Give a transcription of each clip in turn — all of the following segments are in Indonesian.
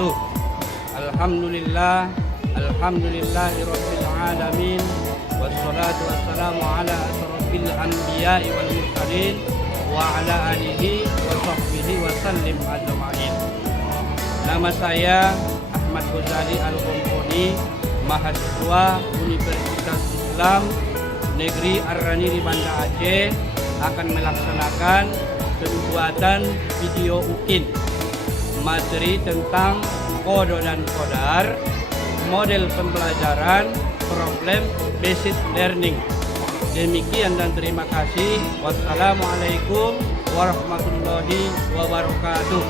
wabarakatuh. Alhamdulillahirabbil alamin wassalatu wassalamu ala asyrofil anbiya'i wal mursalin wa ala alihi wa sahbihi wa sallim ajma'in. Nama saya Ahmad Ghazali Al-Komponi, mahasiswa Universitas Islam Negeri Ar-Rani di Banda Aceh, akan melaksanakan pembuatan video UKIN materi tentang kodo dan kodar, model pembelajaran, problem based learning. Demikian dan terima kasih. Wassalamualaikum warahmatullahi wabarakatuh.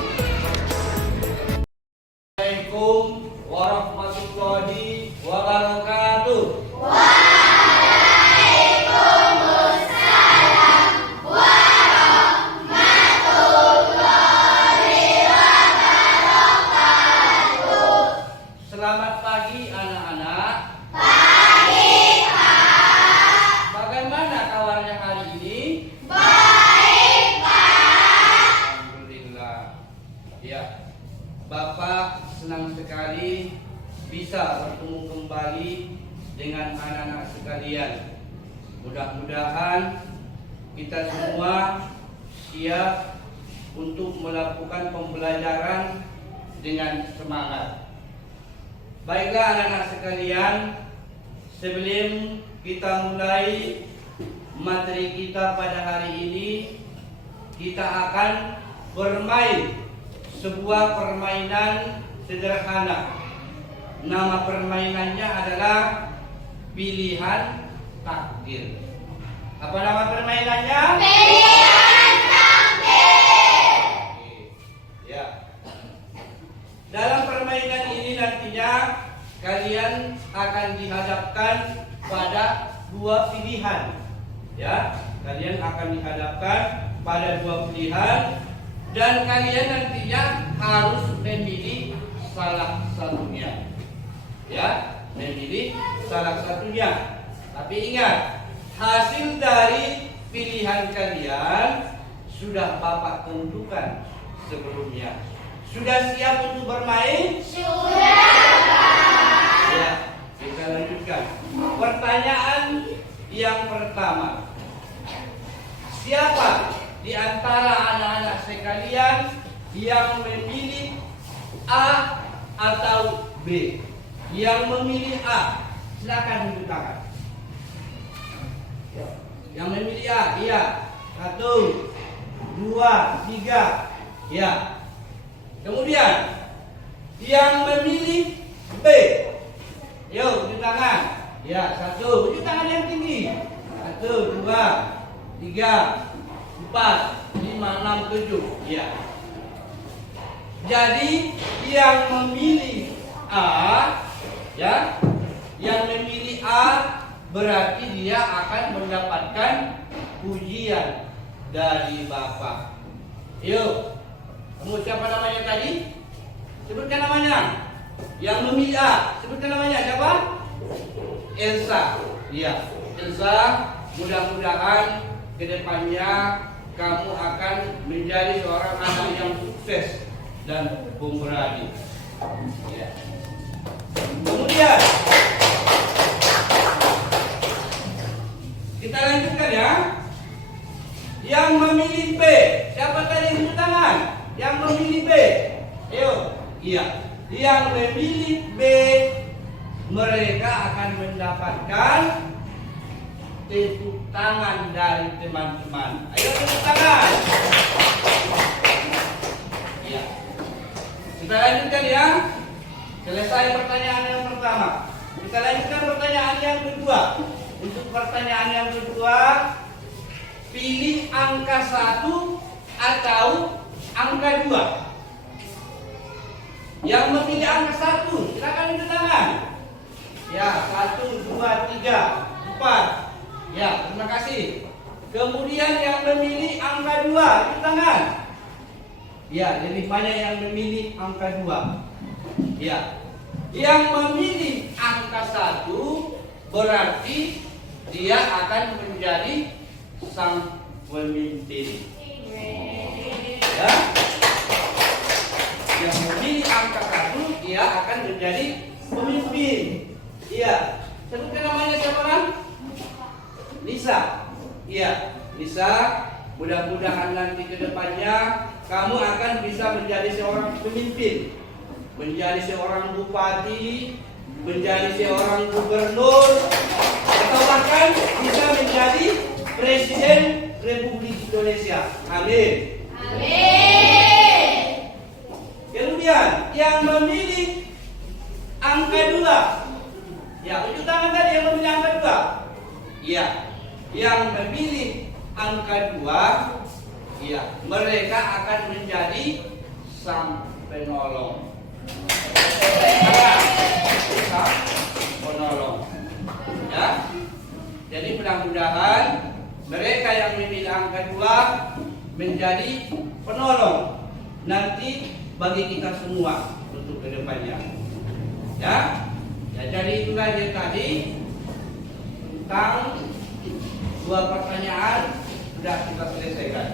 Assalamualaikum warahmatullahi wabarakatuh. Selamat pagi anak-anak. Pagi, Pak. Bagaimana kabarnya hari ini? Baik, Pak. Alhamdulillah. Ya, Bapak senang sekali bisa bertemu kembali dengan anak-anak sekalian. Mudah-mudahan kita semua siap untuk melakukan pembelajaran dengan semangat. Baiklah anak-anak sekalian, sebelum kita mulai materi kita pada hari ini, kita akan bermain sebuah permainan sederhana. Nama permainannya adalah pilihan takdir. Apa nama permainannya? Pilihan takdir. Ya. Dalam permainan ini nantinya kalian akan dihadapkan pada dua pilihan. Ya, kalian akan dihadapkan pada dua pilihan dan kalian nantinya harus memilih salah satunya. Ya, memilih salah satunya. Tapi ingat, hasil dari pilihan kalian sudah Bapak tentukan sebelumnya. Sudah siap untuk bermain? Sudah, Pak. Ya, kita lanjutkan. Pertanyaan yang pertama. Siapa di antara anak-anak sekalian yang memilih A atau B? Yang memilih A, silakan tunjuk tangan. Yang memilih A, iya. 1, 2, 3. Ya. Kemudian yang memilih B, yuk tunjuk tangan. Ya, 1, tunjuk tangan yang tinggi. 1, 2, 3, 4, 5, 6, 7. Ya. Jadi yang memilih A, ya, yang memilih A berarti dia akan mendapatkan pujian dari Bapak. Yuk. Kamu siapa namanya tadi? Sebutkan namanya. Yang memilih A, sebutkan namanya siapa? Elsa. Iya, Elsa, mudah-mudahan kedepannya kamu akan menjadi seorang anak yang sukses dan pemberani. Ya. Kemudian kita lanjutkan ya. Yang memilih B, siapa tadi tunjuk tangan? Yang memilih B, ayo. Iya, yang memilih B, mereka akan mendapatkan tepuk tangan dari teman-teman. Ayo tepuk tangan. Iya. Kita lanjutkan ya. Selesai pertanyaan yang pertama. Kita lanjutkan pertanyaan yang kedua. Untuk pertanyaan yang kedua, pilih angka 1 atau angka 2. Yang memilih angka 1, silakan tunjuk tangan. Ya, 1, 2, 3, 4. Ya, terima kasih. Kemudian yang memilih angka 2, tunjuk tangan. Ya, lebih banyak yang memilih angka 2. Ya. Yang memilih angka 1 berarti dia akan menjadi sang pemimpin. Ya. yang memilih angka 1 dia akan menjadi pemimpin. Iya. Sebutkan namanya siapa orang? Nisa. Iya, Nisa. Mudah-mudahan nanti ke depannya kamu akan bisa menjadi seorang pemimpin, menjadi seorang bupati, menjadi seorang gubernur, atau bahkan bisa menjadi Presiden Republik Indonesia. Amin. Amin. Kemudian yang memilih angka 2. Ya, unjuk tangan tadi yang memilih angka 2. Iya, yang memilih angka 2, ya, mereka akan menjadi sang penolong. Sang penolong. Ya. Jadi mudah-mudahan mereka yang memilih angka 2 menjadi penolong nanti bagi kita semua untuk kedepannya. Ya. Ya, jadi itulah yang tadi tentang 2 pertanyaan sudah kita selesaikan.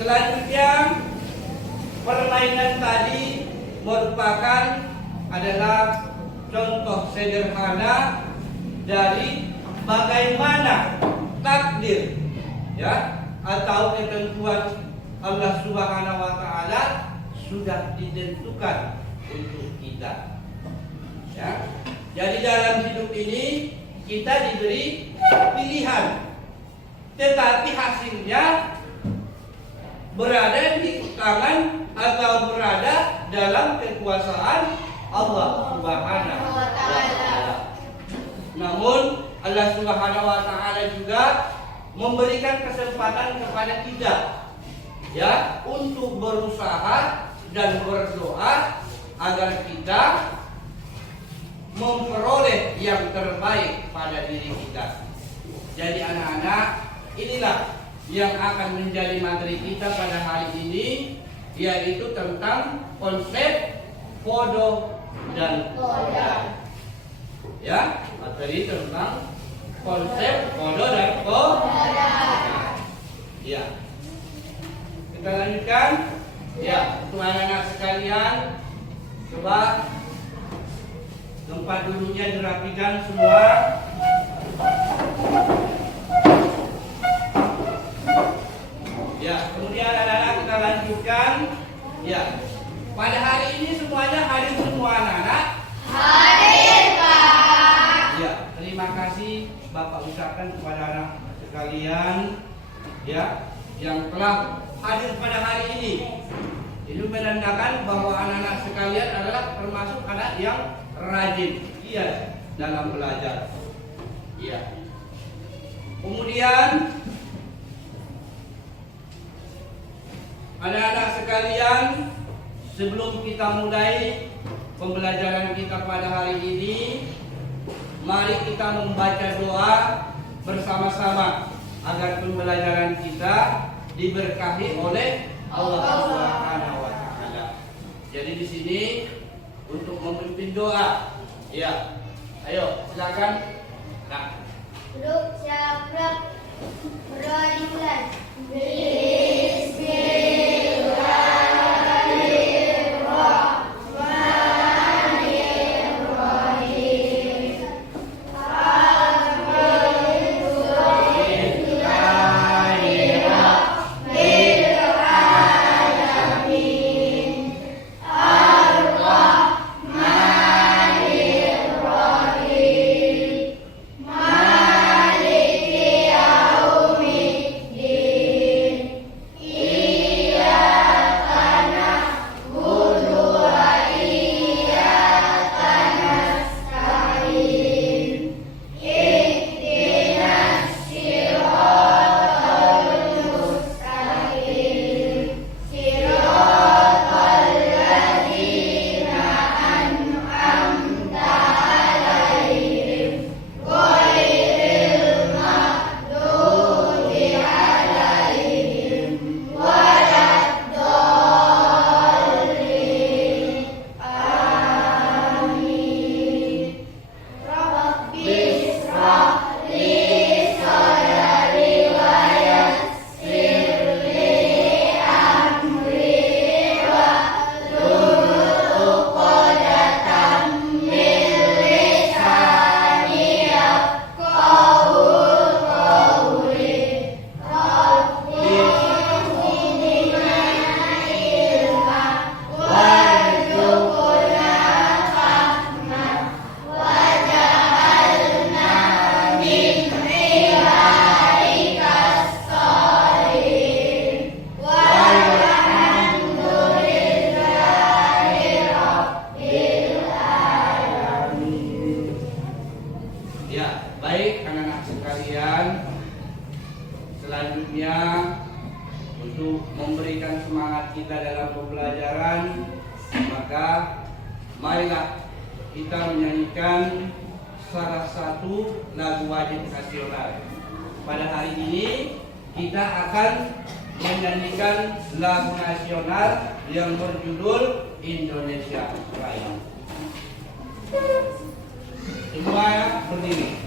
Selanjutnya permainan tadi merupakan adalah contoh sederhana dari bagaimana takdir ya atau ketentuan Allah Subhanahu wa taala sudah ditentukan untuk kita. Ya. Jadi dalam hidup ini kita diberi pilihan, tetapi hasilnya berada di tangan atau berada dalam kekuasaan Allah Subhanahu wa taala. Namun Allah Subhanahu wa taala juga memberikan kesempatan kepada kita ya untuk berusaha dan berdoa agar kita memperoleh yang terbaik pada diri kita. Jadi anak-anak, inilah yang akan menjadi materi kita pada hari ini, yaitu tentang konsep podo dan koda. Ya, materi tentang konsep podo dan koda. Ya. Kita lanjutkan. Ya, untuk anak-anak sekalian, coba tempat duduknya dirapikan semua. Ya, kemudian anak-anak kita lanjutkan. Ya, pada hari ini semuanya hadir semua anak-anak? Hadir, Pak. Ya, terima kasih Bapak ucapkan kepada anak sekalian ya yang telah hadir pada hari ini. Itu menandakan bahwa anak-anak sekalian adalah termasuk anak yang rajin, iya, dalam belajar. Iya. Kemudian anak-anak sekalian, sebelum kita mulai pembelajaran kita pada hari ini, mari kita membaca doa bersama-sama agar pembelajaran kita diberkahi oleh Allah Subhanahu wa taala. Jadi di sini untuk memimpin doa. Ya. Ayo, silakan. Nah. Duduk siap gerak. Berdoa dimulai. Ya, baik anak-anak sekalian. Selanjutnya untuk memberikan semangat kita dalam pembelajaran, maka marilah kita menyanyikan salah satu lagu wajib nasional. Pada hari ini kita akan menyanyikan lagu nasional yang berjudul Indonesia Raya. Semua berdiri.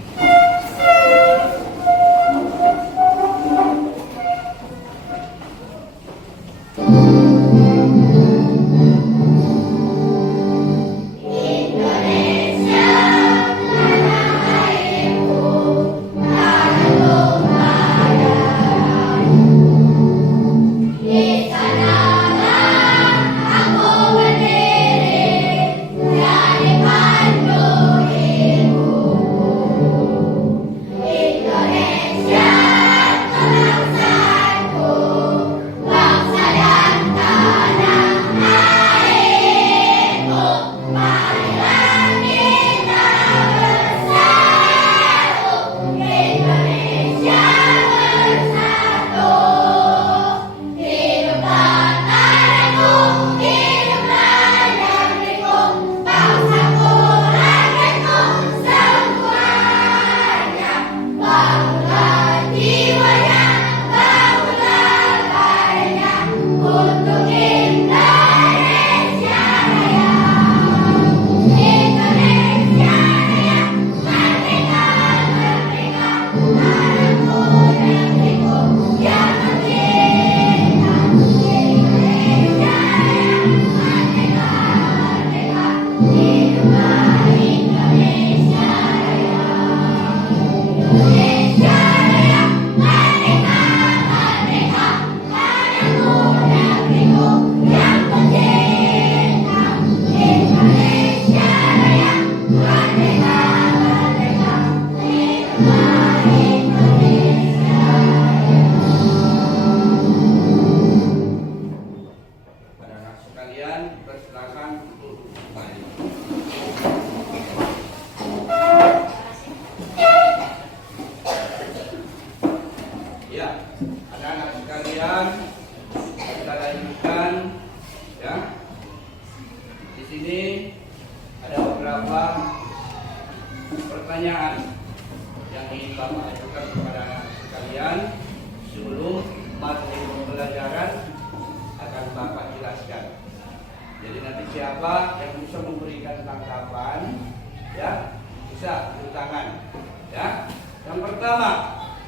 Pertanyaan yang ingin Bapak ajukan kepada anak sekalian sebelum materi pembelajaran akan Bapak jelaskan. Jadi nanti siapa yang bisa memberikan tanggapan, ya bisa angkat tangan. Ya, yang pertama,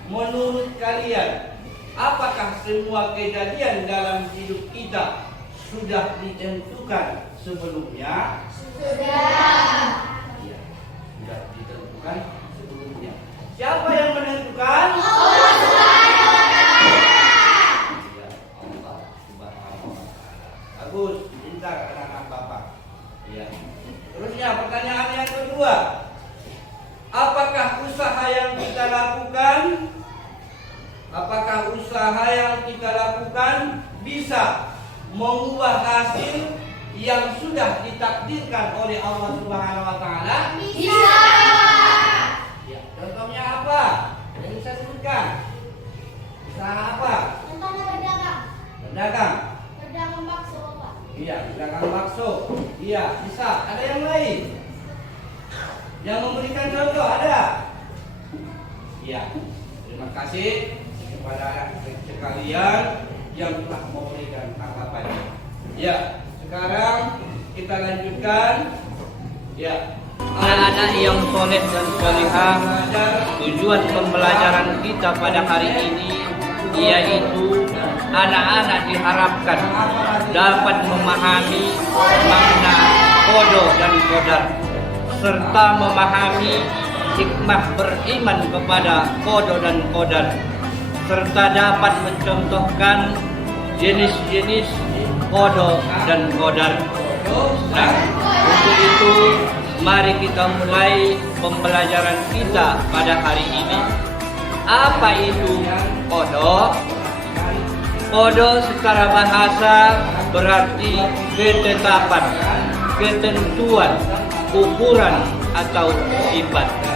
menurut kalian, apakah semua kejadian dalam hidup kita sudah ditentukan sebelumnya? Sudah. Sudah ditentukan sebelumnya. Siapa yang menentukan? Allah Subhanahu wa Ta'ala. Ya, Allah Subhanahu wa Ta'ala. Bagus, pintar anak-anak Bapak. Ya. Terusnya pertanyaan yang kedua. Apakah usaha yang kita lakukan? Apakah usaha yang kita lakukan bisa mengubah hasil yang sudah ditakdirkan oleh Allah Subhanahu wa Ta'ala? Bisa. Ya, contohnya apa? Yang bisa sebutkan? Usaha apa? Contohnya berdagang. Berdagang. Berdagang bakso, Pak. Iya, berdagang bakso. Iya, bisa. Ada yang lain? Yang memberikan contoh ada? Iya. Terima kasih kepada anak sekalian yang telah memberikan tanggapannya. Ya. Sekarang kita lanjutkan. Ya, Anak-anak yang soleh dan solehah, tujuan pembelajaran kita pada hari ini yaitu anak-anak diharapkan dapat memahami makna qada dan qadar serta memahami hikmah beriman kepada qada dan qadar serta dapat mencontohkan jenis-jenis qada dan qadar. Nah, untuk itu mari kita mulai pembelajaran kita pada hari ini. Apa itu qada? Qada secara bahasa berarti ketetapan, ketentuan, ukuran atau sifat. ya, Sedangkan qadar secara syar'i berarti hukum, aturan, atau hukum.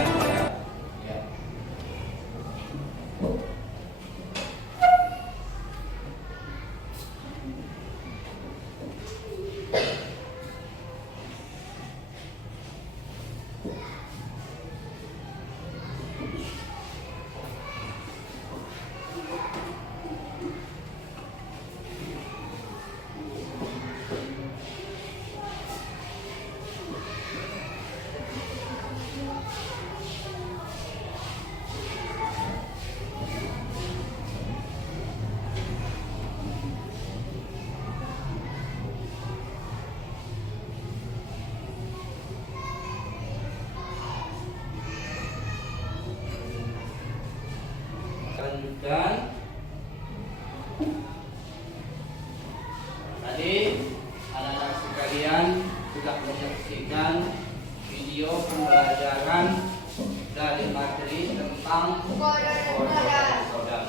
Nah, untuk itu mari kita mulai pembelajaran kita pada hari ini. Apa itu qada? Qada secara bahasa berarti ketetapan, ketentuan, ukuran atau sifat. dari materi tentang Qadar dan qadar. qadar.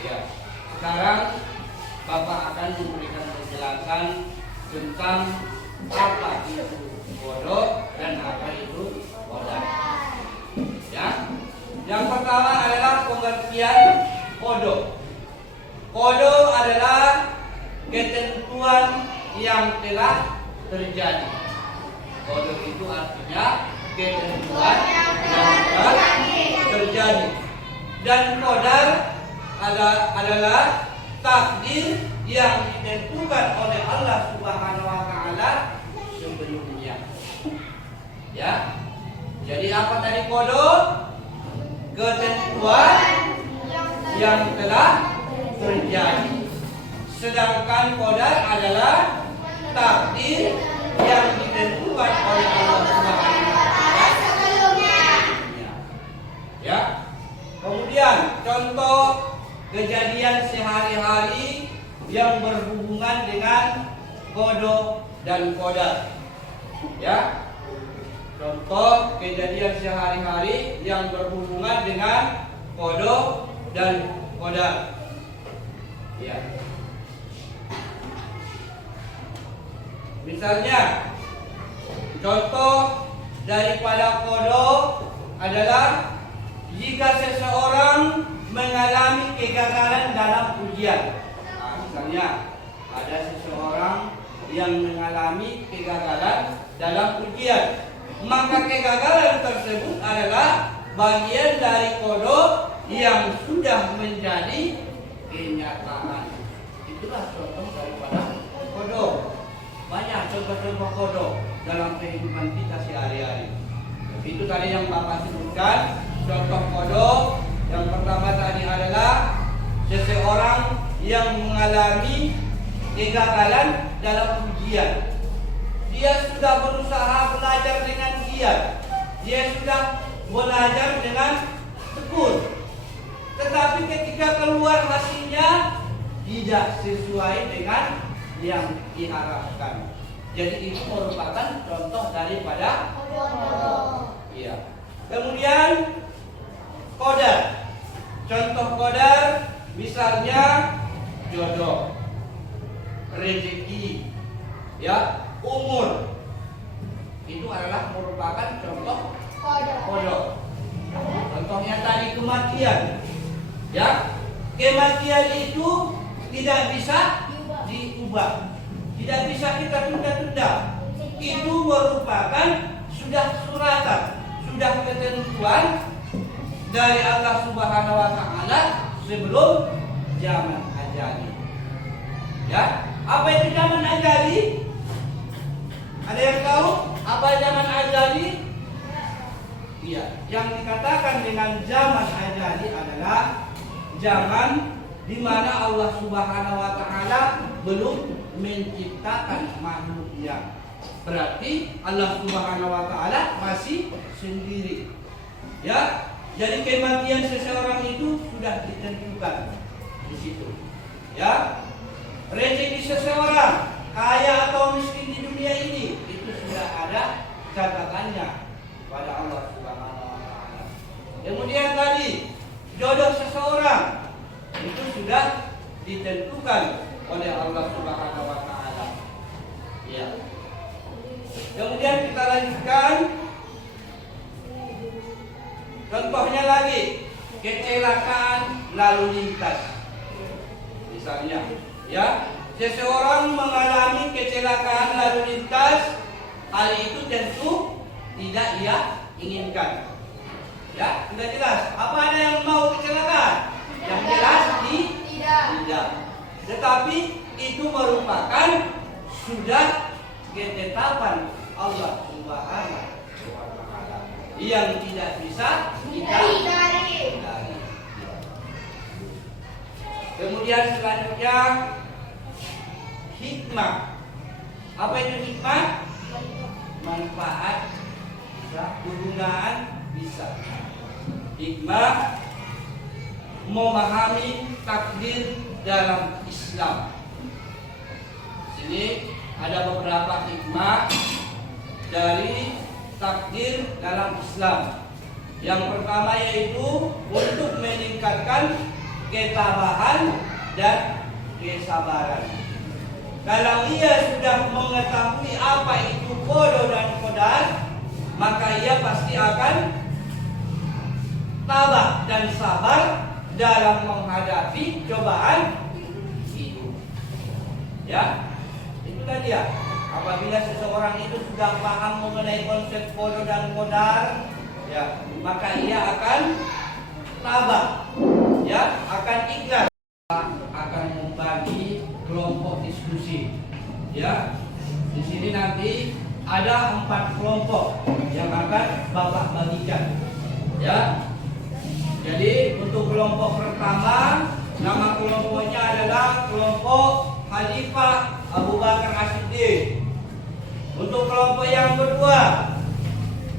Ya. Sekarang Bapak akan memberikan penjelasan tentang apa itu qadar dan apa itu qadar. Ya. Yang pertama adalah pengertian qadar. Qadar adalah ketentuan yang telah terjadi. Qadar itu artinya ketentuan yang telah terjadi. Dan qadar adalah takdir yang ditentukan oleh Allah Subhanahu wa taala sebelumnya. Ya. Jadi apa tadi qadar? Ketentuan yang telah terjadi. Sedangkan qadar adalah takdir yang ditentukan oleh Allah Subhanahu wa taala sebelumnya. Ya. Kemudian contoh kejadian sehari-hari yang berhubungan dengan qada dan qadar. Ya. Contoh kejadian sehari-hari yang berhubungan dengan qada dan qadar. Ya. Misalnya, contoh daripada qada adalah jika seseorang mengalami kegagalan dalam ujian. Nah, misalnya ada seseorang yang mengalami kegagalan dalam ujian, maka kegagalan tersebut adalah bagian dari qada yang sudah menjadi kenyataan. Itulah contoh daripada qada. Banyak contoh-contoh qada dalam kehidupan kita sehari-hari. Itu tadi yang Bapak sebutkan. Contoh qada yang pertama tadi adalah seseorang yang mengalami kegagalan dalam ujian. Dia sudah berusaha belajar dengan giat. Dia sudah belajar dengan tekun. Tetapi ketika keluar hasilnya tidak sesuai dengan yang diharapkan. Jadi itu merupakan contoh daripada iya. Kemudian qadar. Contoh qadar misalnya jodoh, rezeki, ya, umur. Itu adalah merupakan contoh qadar. Contohnya tadi kematian. Ya. Kematian itu tidak bisa diubah. Tidak bisa kita tunda-tunda. Itu merupakan sudah suratan, sudah ketentuan dari Allah Subhanahu wa taala sebelum zaman ajali. Ya, apa itu zaman ajali? Ada yang tahu apa zaman ajali? Iya, yang dikatakan dengan zaman ajali adalah zaman di mana Allah Subhanahu wa taala belum menciptakan makhluknya. Berarti Allah Subhanahu wa taala masih sendiri. Ya, jadi kematian seseorang itu sudah ditentukan di situ. Ya. Rezeki seseorang kaya atau miskin di dunia ini itu sudah ada catatannya pada Allah Subhanahu wa taala. Kemudian tadi jodoh seseorang itu sudah ditentukan oleh Allah Subhanahu wa taala. Ya. Kemudian kita lanjutkan. Contohnya lagi, kecelakaan lalu lintas. Misalnya, ya, seseorang mengalami kecelakaan lalu lintas, hal itu tentu tidak ia inginkan. Ya, sudah jelas. Apa ada yang mau kecelakaan? Yang jelas tidak. Tetapi itu merupakan sudah ketetapan Allah Subhanahu wa taala yang tidak bisa kita hindari. Kemudian selanjutnya hikmah. Apa itu hikmah? Manfaat bisa, kegunaan bisa. Hikmah memahami takdir dalam Islam. Sini ada beberapa hikmah dari takdir dalam Islam. Yang pertama yaitu untuk meningkatkan ketabahan dan kesabaran. Kalau ia sudah mengetahui apa itu qada dan qadar, maka ia pasti akan tabah dan sabar dalam menghadapi cobaan hidup. Ya, itu tadi ya. Apabila seseorang itu sudah paham mengenai konsep qada dan qadar, ya, maka ia akan tabah, ya, akan ikhlas, akan membagi kelompok diskusi. Ya, di sini nanti ada 4 kelompok yang akan Bapak bagikan. Ya, jadi untuk kelompok pertama, nama kelompoknya adalah kelompok Khalifah Abu Bakar As-Siddiq. Untuk kelompok yang kedua,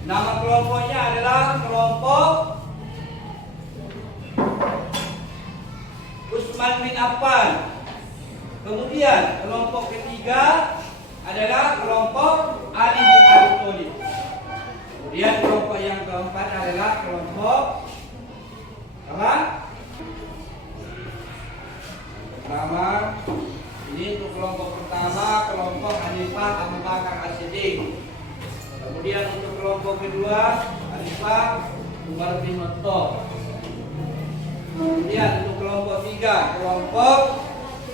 nama kelompoknya adalah kelompok Utsman bin Affan. Kemudian kelompok ketiga adalah kelompok Ali bin Abi Thalib. Kemudian kelompok yang keempat adalah kelompok apa? Pertama, ini untuk kelompok pertama kelompok Khalifah Abu Bakar As-Siddiq. Kemudian untuk kelompok kedua Khalifah Umar bin Khattab. Kemudian untuk kelompok tiga kelompok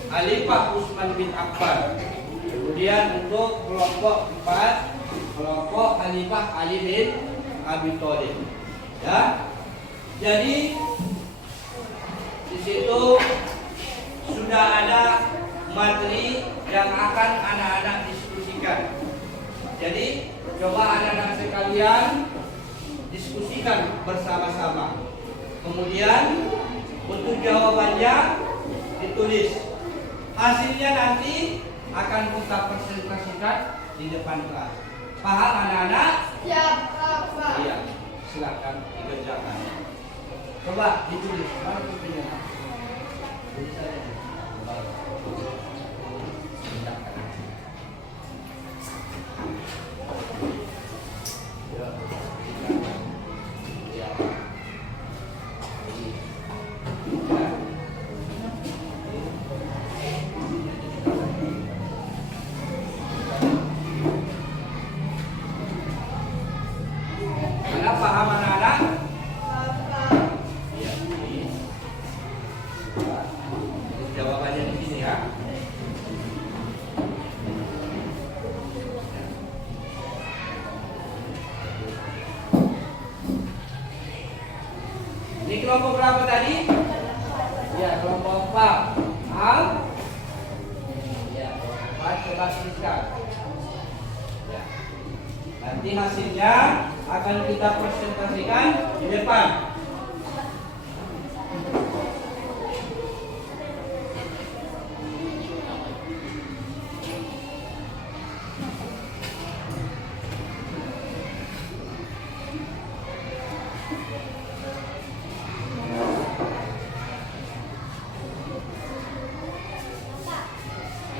Khalifah Utsman bin Affan. Kemudian untuk kelompok 4 kelompok Khalifah Ali bin Abi Thalib. Ya. Jadi di situ sudah ada materi yang akan anak-anak diskusikan. Jadi coba anak-anak sekalian diskusikan bersama-sama. Kemudian untuk jawabannya ditulis. Hasilnya nanti akan kita presentasikan di depan kelas. Paham anak-anak? Siap, Pak. Iya, silakan dikerjakan. Coba ditulis. Mana tulisnya? Tulis saja. Paham anak-anak? Iya. Jawabannya di sini ya. Ini kelompok berapa tadi? Ya, kelompok 4. Paham? Ya, kelompok 4 coba tuliskan. Ya. Nanti hasilnya akan kita presentasikan di depan.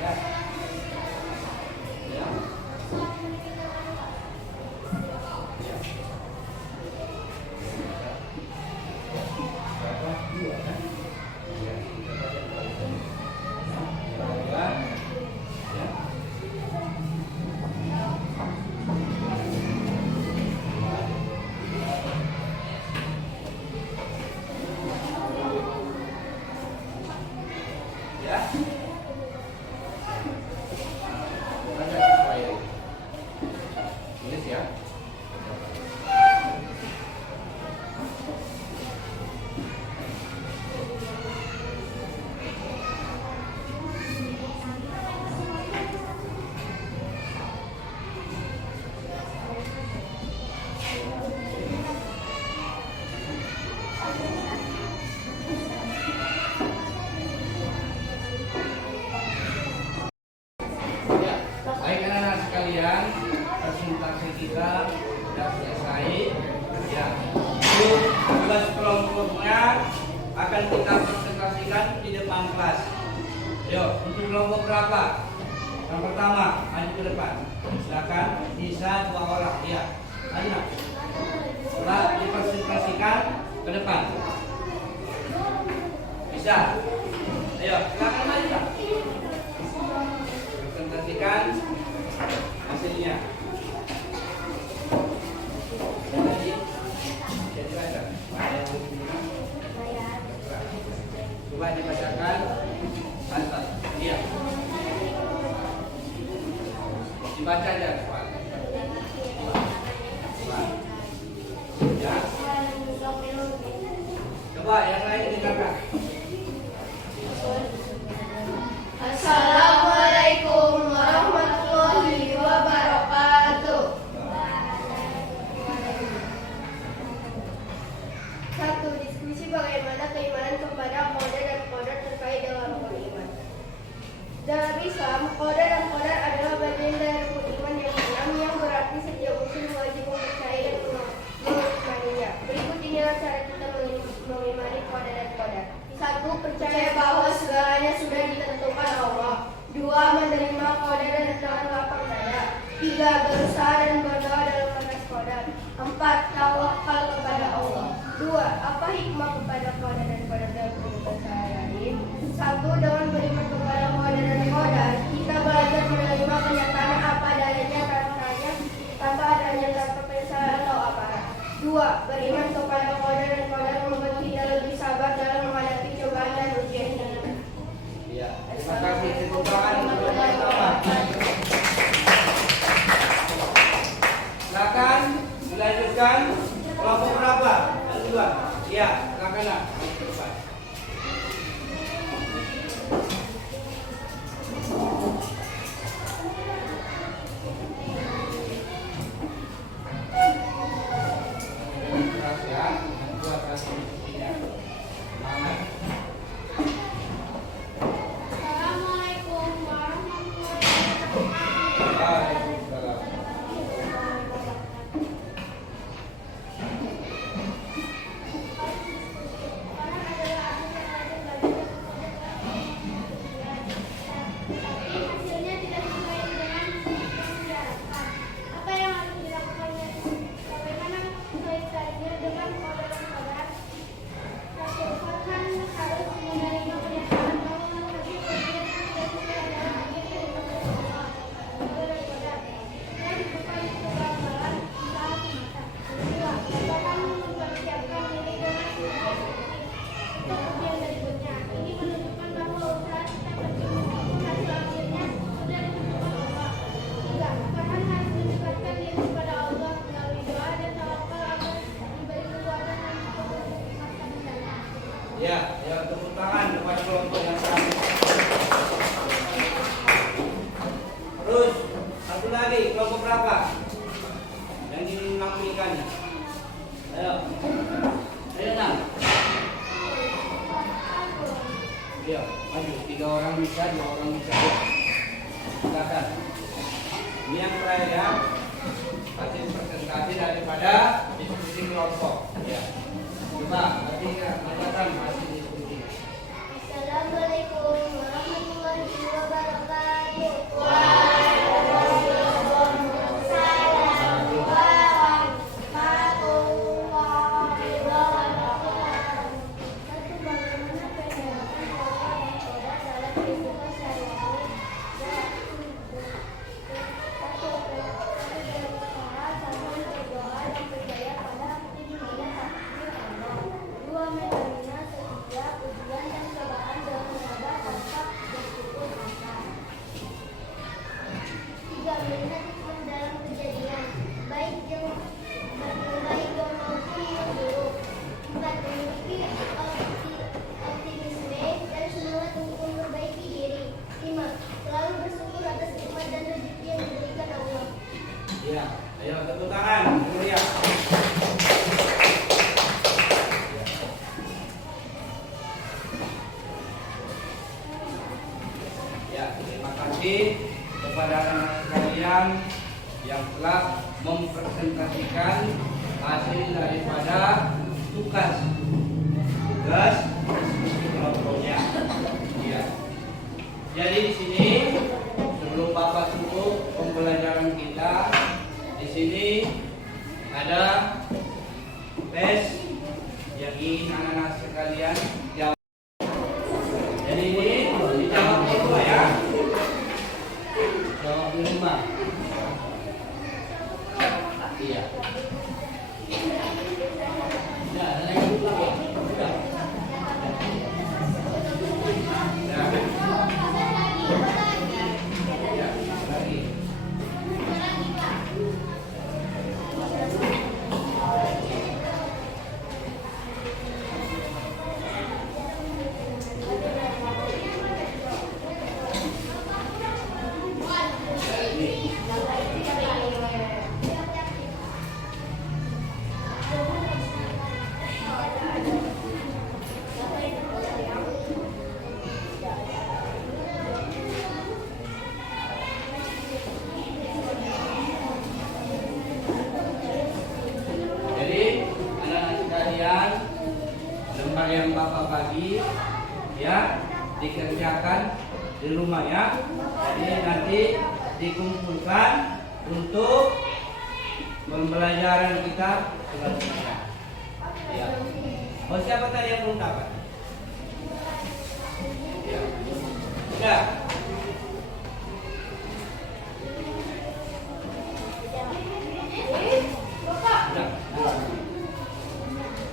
Ya. Ya. Tulis ya. Ya, baik anak-anak sekalian, presentasi kita sudah selesai. Ya, untuk tugas kelompoknya akan kita presentasikan di depan kelas. Yuk, untuk kelompok berapa? Yang pertama, maju ke depan. Silakan, bisa 2 orang. Ya, ayo. Setelah dipresentasikan Bisa? Ayo, silakan maju Pak. Presentasikan hasilnya. Coba dibacakan. Atas. Iya. Dibaca aja, Pak. Ya. Coba yang lain dengarkan. Assalamualaikum warahmatullahi wabarakatuh. 1. Diskusi bagaimana keimanan kepada qadar dan qadar terkait dengan rukun iman. Dalam Islam, qadar dan qadar adalah bagian dari rukun iman yang enam yang berarti setiap muslim wajib mempercayai dan mengimaninya. Berikut inilah cara kita mengimani qadar dan qadar. 1. Percaya bahwa segalanya sudah ditentukan Allah. 2. Menerima qadar dan dengan lapang dada. 3. Berusaha dan berdoa dalam batas qadar. 4. Tawakal kepada Allah. 2. Apa hikmah kepada qadar dan qadar dalam kehidupan sehari-hari? 1. Dengan beriman kepada qadar dan qadar, kita belajar menerima kenyataan apa adanya tanpa adanya rasa penyesalan atau amarah. 2. Beriman kepada qadar dan qadar membuat kita lebih sabar dalam menghadapi cobaan dan ujian hidup. Iya. Terima kasih. Tepuk tangan untuk yang pertama. Silakan dilanjutkan. Kelompok berapa? Kedua. Iya, silakan lah. Depan. Keras ya. Buat kasih buktinya. Semangat. Assalamualaikum warahmatullahi wabarakatuh. Waalaikumsalam. Hasilnya tidak sesuai dengan yang diharapkan. Apa yang harus dilakukannya? Bagaimana menyesuaikannya dengan qadar dan qadar? 1. Korban harus menerima kenyataan bahwa hasil ujian yang tidak sesuai adalah bagian dari takdir Allah. Qadar dan qadar. Dan bukan kegagalan usaha semata. 2. Korban mempersiapkan diri dengan ujian untuk ujian berikutnya. Ini menunjukkan bahwa usaha kita berjumlah hasil akhirnya sudah ditentukan Allah. 3. Korban harus mendekatkan diri kepada Allah melalui doa dan tawakal agar diberi kekuatan dan masa mendatang. Ya, ya, tepuk tangan kepada kelompok yang satu. Terus satu lagi, kelompok berapa? Yang dinampilkannya. Ayo. Ayo Nang. Iya, maju. 3 orang bisa, 2 orang bisa. Silakan. Ini yang terakhir ya. Hasil presentasi daripada diskusi kelompok. Ya. Coba, nanti kelihatan hasil diskusi. Assalamualaikum warahmatullahi wabarakatuh. Ya, ayo tepuk tangan. Kemudian. Ya, terima kasih kepada anak sekalian yang telah mempresentasikan hasil daripada tugas diskusi kelompoknya. Ya. Jadi di sini sebelum Bapak tutup pembelajaran kita, di sini ada tes yang ingin anak-anak sekalian jawab. kalian lembar yang Bapak bagi ya dikerjakan di rumah ya. Jadi nanti dikumpulkan untuk pembelajaran kita selanjutnya. Ya. Oh, siapa tadi yang belum dapat? Ya. Sudah.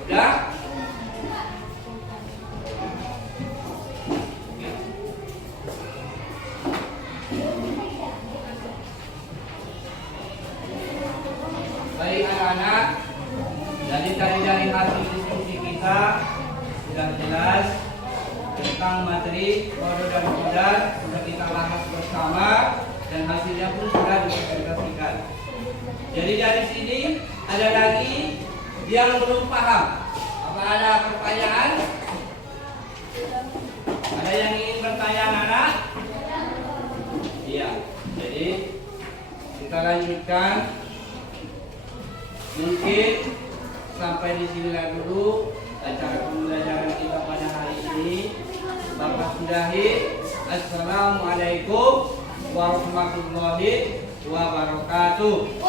Sudah? Baik anak-anak, dari hasil diskusi kita sudah jelas tentang materi kode dan kodar sudah kita bahas bersama dan hasilnya pun sudah dipresentasikan. Jadi dari sini ada lagi yang belum paham. Apa ada pertanyaan? Ada yang ingin bertanya anak? Iya. Jadi kita lanjutkan. Mungkin sampai di sini dulu acara pembelajaran kita pada hari ini. Bapak sudahi. Assalamualaikum warahmatullahi wabarakatuh.